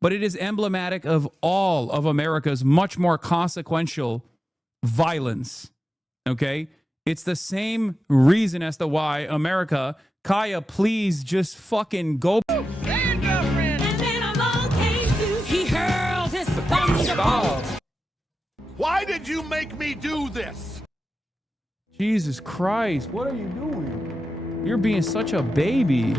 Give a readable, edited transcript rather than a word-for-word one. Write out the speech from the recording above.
but it is emblematic of all of America's much more consequential violence. Okay? It's the same reason as to why America, Kaya, please just fucking go. Stop. Why did you make me do this? Jesus Christ, what are you doing? You're being such a baby.